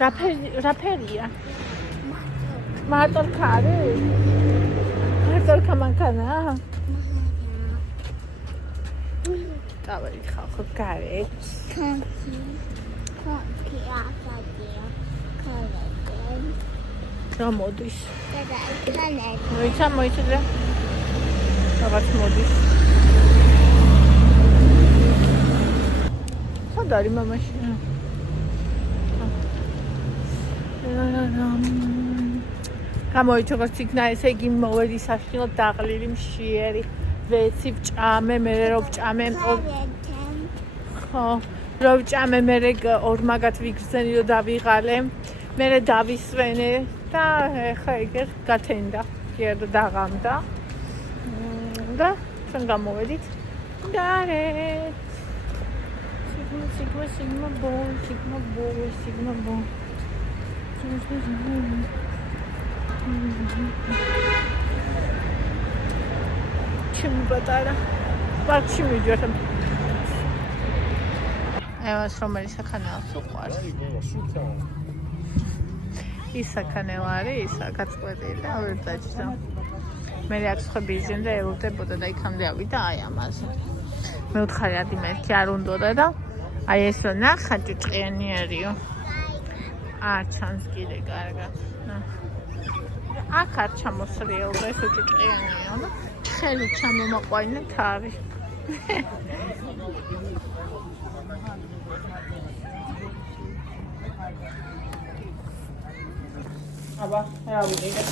რაფერია? მარტორქა არის? მარტორქა მანქანა? დავით ხალხო გარეთ. რა მოდის? მოიცა. რაღაც მოდის. სად არის მამაშინა? გამოიწოვა ციგნა, ესე იგი მოვედი საშინლად დაღლილი მშიერი ვეცი ვჭამე, მე რო ვჭამე ხო, რო ვჭამე მე ორ მაგათ ვიგრძენი რომ დავიღალე, მე დავისვენე და ხა ეგერ გათენდა, გერ დაღამდა და ჩვენ გამოვედით გარეთ. Sigma boy. Чим батара? Парკში მივიდეთ. ეს რომელი საქანელს უყვარს? ის საქანელა არის, გაწყვეტილი და ვერ დაჭდა. მე აქვს ხბიზენ და ელოდებოდა და იქამდე ავიდა აი ამაზე. მე ვთხარი ადი მერქი არ უნდოდა და აი ეს ნახა ჭუჭყიანიერიო. არ ჩანს კიდე კარგად. აქ არ ჩამოსრიელდა ეს ჭუჭყიანიო და ხელი ჩამომაყვაინა თავი. აბა, რა ვიყიდე.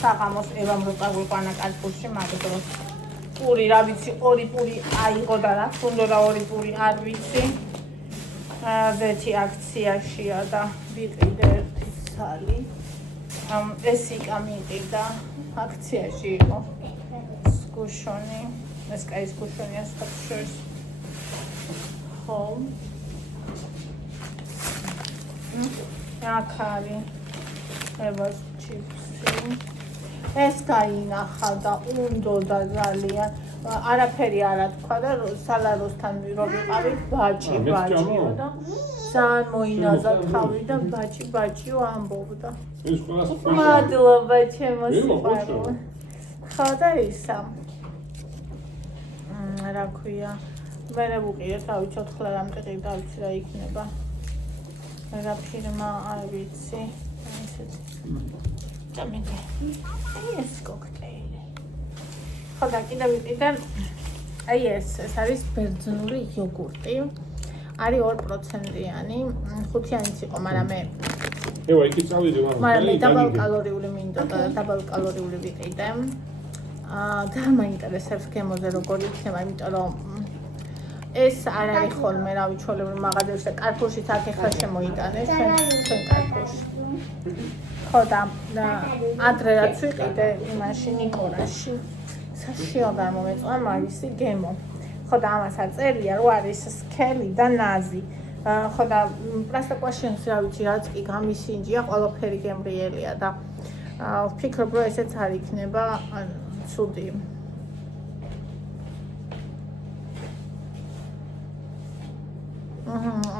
საღამოს ევამ რო წაგვიყვანა კალპურში მაგდროს. პური რა ვიცი, ორი პური აიღო და რა თუნდოდა ორი პური არ ვიცი. ვეთი აქციაშია და ვიყიდე ერთი ცალი. ეს იკა მიყიდა აქციაში იყო. სკუშონი, ეს კაი სკუშონია სტოპშერს. ხო. აქ არის ევას ჩიპსი. ეს გაინახა და უნდოდა ძალიან. არაფერი არა თქვა და სალაროსთან რო ვიყავით ბაჭიო და ძალიან მოინაზა თავი და ბაჭიო ამბობდა. მადლობა ჩემო სიყვარული. ხო და ისა. რა ქვია? მე ვუყიდე თავი 4 ლარამდე და ვიცი რა იქნება. რა ფირმა არ ვიცი. ესეთი. დამიგე. ეს კოქტეილი. ხო და კიდევ ვიყიდე. აი ეს არის ბერძნული იოგურტი. არის 2%-იანი, 5-იანიც იყო, მაგრამ მე იქ წავიდე მაგრამ დაბალკალორიული მინდოდა და დაბალკალორიული ვიყიდე. და მაინტერესებს გემოზე როგორ იქნება, იმიტომ რომ ეს არ არის ხოლმე რავი ჩვეულებრივ მაღაზიაში და კარფურშიც აქ ახლა შემოიტანეს ჩვენ კარფურში. ხო და ადრე რაც ვიყიდე იმაში ნიკორაში საშიოდ არ მომეწონა მაგისი გემო. ხო და ამას აწერია რომ არის სქელი და ნაზი. ხო და პლასტიკაშენს რა ვიცი რაც კი გამისინჯია ყველაფერი გემრიელია და ვფიქრობ რომ ესეც არ იქნება ცუდი.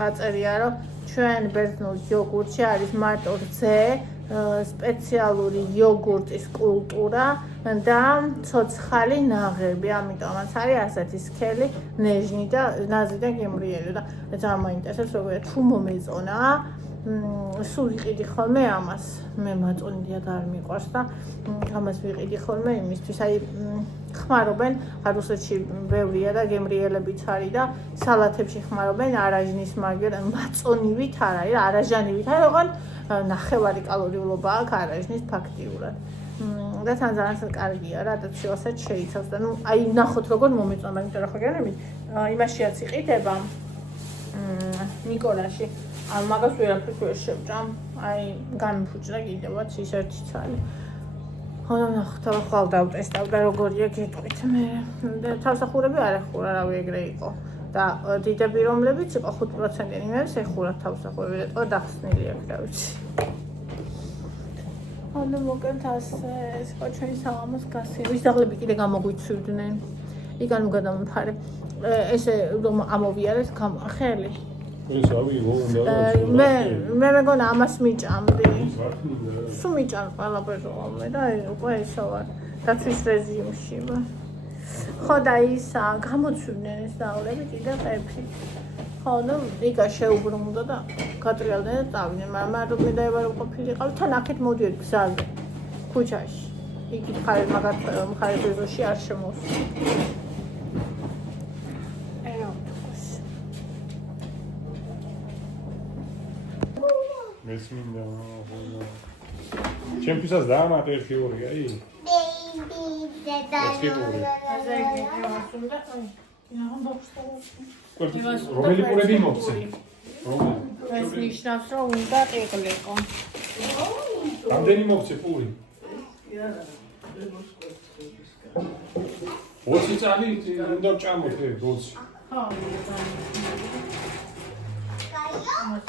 აწერია რომ ჩვენ ბერძნულ იოგურტში არის მარტო რძე, სპეციალური იოგურტის კულტურა და ცოცხალი ნაღები, ამიტომაც არის ასეთი სქელი, ნეჟნი და ნაზი და გემრიელი და ძალიან მაინტერესებს როგორია თუ მომეწონა. სულ ვიყიდი ხოლმე ამას, მე მაწონილია და არ მიყვარს და ამას ვიყიდი ხოლმე იმისთვის, აი ხმარობენ, რუსეთში ბევრია და გემრიელებიც არის და სალათებში ხმარობენ არაჟნის მაგერ მაწონივით არა, არაჟანივით არა, ოღონ ნახევარი კალორიულობა აქვს არაჟნის ფაქტიურად. და თან ძალიან კარგია რა, და შევასაც შეიცავს და ნუ აი ნახოთ როგორ მომეწონა, იმიტომ რომ ხო გერები იმაშიაც იყიდება ნიკოლაში. მაგას ვერაფერს ვერ შევჭამ, აი გამიფუჭდა კიდევაც ის ერთი ცალი. ხო და ნახოთ, ახლა დავტესტავ და როგორია გეტყვით მე. და თავსახურები არ ეხურა, რავი ეგრე იყო. და დიდები რომლებიც იყო 5%-იანი იმებს ეხურა თავსახურები და დახსნილი აქვს, რა ვიცი. ანუ მოკეთ ასე, ეს ხო ჩვენი საღამოს გასია. ვის დაღლები კიდე გამოგვიცვიდნენ. იქან გადამფარე. ესე რომ ამოვიარეს ხელი. ეს ავიღო უნდა მე მეგონა ამას მიჭამდი. ვარქნიდა. სულ მიჭამ ყველაფერს მე და უკვე ესა ვარ. დაცვის რეჟიმში ვარ. ხო და ისა გამოცვიდნენ ეს დავრები კიდე ყეფი. ხო, ну, იკა შეუბრუნდა და გატრიალდნენ და წავიდნენ, მაგრამ მარტო მიდაებარე ყოფილიყავ, თან აქეთ მოდიოდ გზაზე, ქუჩაში. იქ მხარე ბეზოში არ შემოსული. მესმინდა ხოლმე. ჩემთვისაც დაამატე ერთი ორი, აი. რომელი პურები მოგცე? ეს ნიშნავს, რომ უნდა ყიყლიყო. რამდენი მოგცე პური? 20 წალი უნდა ვჭამოთ ეს 20. ხო.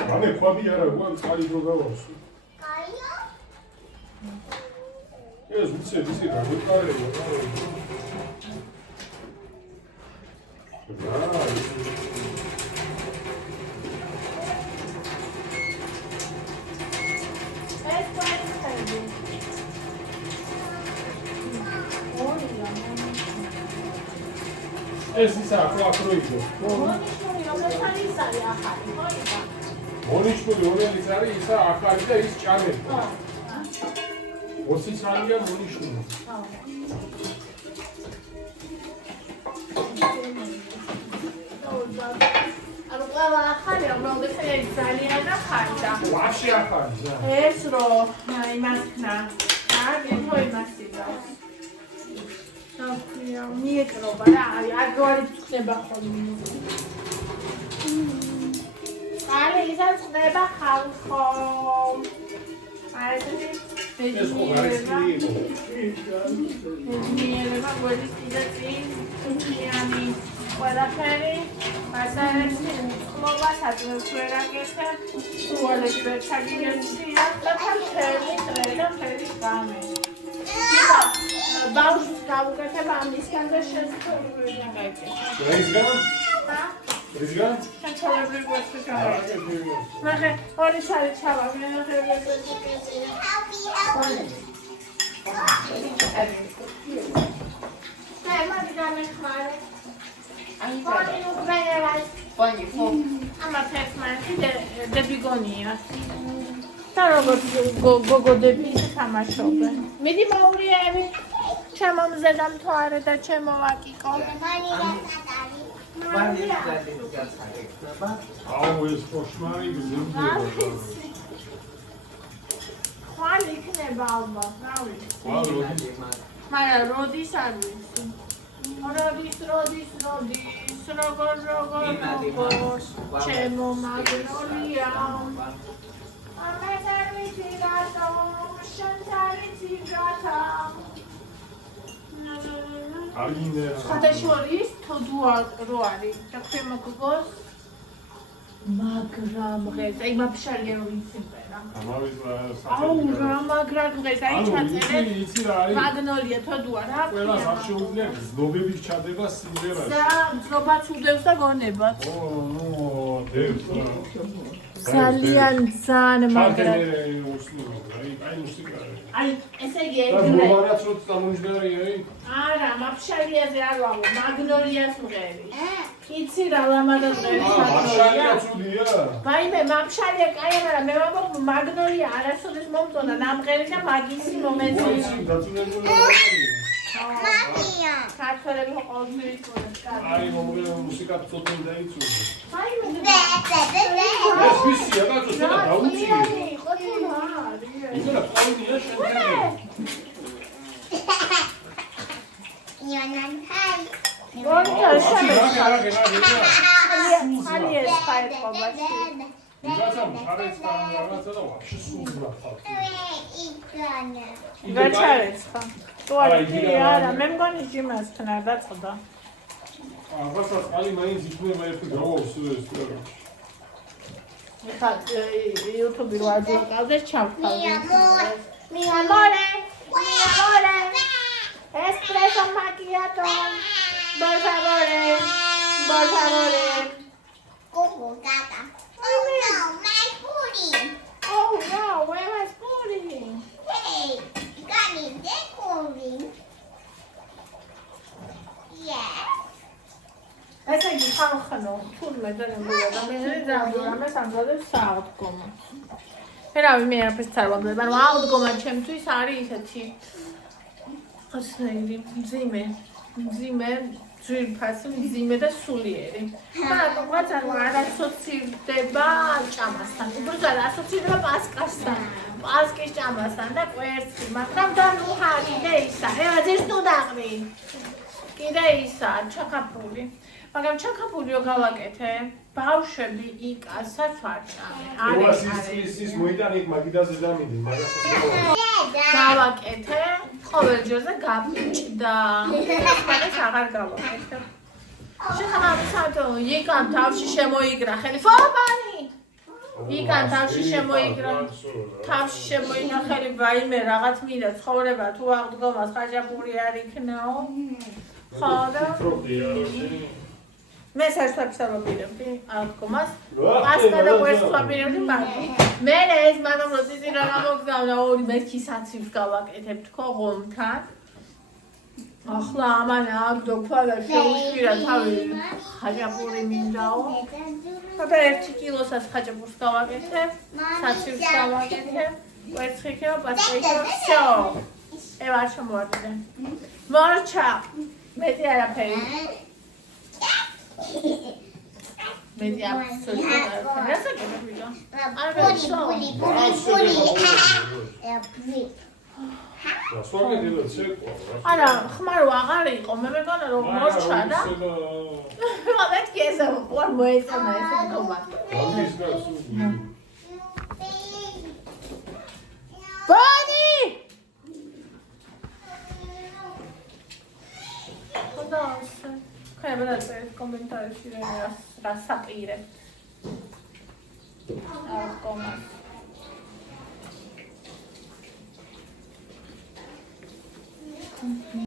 რამე ხვაბი არა, უარ წყალი რო გავავსო. კაია? ეს ვიცი რა ვიყარეო. ეს ისა აკროიდო. მონიშნული რომელიც არის ისა ახალი და ის ჭამები. 20 წალია მონიშნული. ანუ ყველა ახალი რომელიც ძალიან ახალია. ვაში ახალი ზა. ეს რო იმას ქნა. აი თო იმას იგავს. ნახია მიეკრობა რა, აი არ ხდება ხოლმე. აი ისაც ხდება ხალხო. აი ეს ხო არის კლიენტი. მიერება გვერდის კიდე წინ თუნიანი ყველაფერი მასალებში უწყლობა სადღაც ვერ აკეთებ სუალები ვერ ჩაგიგენცია და ხელი დღე და ხელი გამე ბავშვს გავუკეთებ ამისგან და შეცდომები გაიგე ეს გან? ჩაჩოლებრივ გვერდში გავაკეთე მაგრამ ორი სალი ჩავა მე დებიგონია. და როგორც გოგოდები თამაშობენ. მიდი მოურიები. ჩემო მზედა მთვარე და ჩემო ვაკიკო. აუ ეს კოშმარი გზებია. ხვალ იქნება ალბათ, რა ვიცი. ხვალ როდის? მაგრამ როდის არ ვიცი. როდის, როგორ, ჩემო მაგნოლია. ამას არ ვიცი რატომ, შენც არ ვიცი რატომ. არგინდა. ხათაშორის თოდუა რო არის, და ქვემო გოგოს მაგრამ დღეს აი მაფშალია რომ იცინერა. აუ რა მაგრამ დღეს აი ჩაწერე. იცი რა არის? მაგნოლია თოდუა რა. ყველას არ შეუძლია გზნობების ჩადება სიმღერაში. და გზნობაც უდევს და გონებაც. დევს რა. ძალიან მაგრამ აი მუსიკა. აი ესე იგი და ეგრე. მოვარაც რო წამოჯდარი აი. არა, მაფშალიაზე არ ვამო, მაგნოლიას მღერი. იცი რა ლამაზად მღერი მაფშალია ცუდია. ვაიმე, მაფშალია კაია, მაგრამ მე ვამბობ მაგნოლია არასოდეს მომწონა ნამღერი და მაგისი მომენტია. იცი დაწუნებული არის. მამია. ქართველები ყოველთვის იცოდნენ. აი მუსიკა ცოტა დაიწუნა. ვაიმე, ეს ვისია და ცოტა დაუწია. იყო თუ რა? იგორა ყავდია შენ. იონან ჰაი. გონდა შემეშა. რა. ხალი ეს ხაერყობაში. ვიღაცა მხარეს და რაღაცა და ვაფშე სულბრა ხალხი. იგანა. გაჩარეცხა. თუ არა, მე მგონი ჯიმას თნა დაწყდა. აღასაც ყალი მაინც იქნება ერთი გავავსო ეს რა. ეხლა YouTube-ი რო არ დაკავდეს ჩავთავდი. Mi amore. Espresso macchiato. Por favore. Cucu, gata. მე და ადამიანი რამე სამზადებს საავდგომო. ერავი მე არაფერს არ ვამბობ, მაგრამ ავდგომა ჩემთვის არის ისეთი ასნაირი მძიმე, ძვირფასი, მძიმე და სულიერი. რატომღაც არ ასოცირდება ჭამასთან. უბრალოდ ასოცირდება პასკასთან. პასკის ჭამასთან და კვერცხი, მაგრამ და ნუ კიდე ისა. ევა ნუ დაყრი. კიდე ისა, ჩაქაფული. მაგრამ ჩაქაფული რო გავაკეთე, ბავშვები იკასაც არ ჭამენ. ის მოიტანით მაგიდაზე დამინდი, მაგასაც გავაკეთე, ყოველ ჯერზე გაბჭდა. მაგას აღარ გავაკეთე. შეხამავსად იკან თავში შემოიგრა ხელი ფობანი. იკან თავში შემოიგრა ხელი ვაიმე რაღაც მინდა ცხოვრება თუ აღდგომას ხაჭაპური არ იქნაო. ხო და მე საერთოდ არ ვაპირებდი აღდგომას. პასკა და კვერცხს ვაპირებდი მაგრამ მე ეს მაგრამ როდის რა გამოგზავნა ორი მეთქი საცივს გავაკეთებ თქო ღომთან. ახლა ამან აგდოქვა და შეუშвира თავი ხაჭაპური მინდაო. და 1 კილოსაც ხაჭაპურს გავაკეთებ, საცივს გავაკეთებ, კვერცხი იქნება, პასტა იქნება, всё. ევა არ შემოვარდნე. მორჩა. მეტი არაფერი. მეტი აბსოლუტურად არაფერი. რა საკეთებ ვიდა? არა, ხმარო აღარ იყო, მე მეგონა რომ მორჩა და მეთქი ეს არ მოეწონა ეს მდგომა. ბანი! ხოდას. ხება და წერეთ კომენტარებში რა საპირებთ. აღდგომას.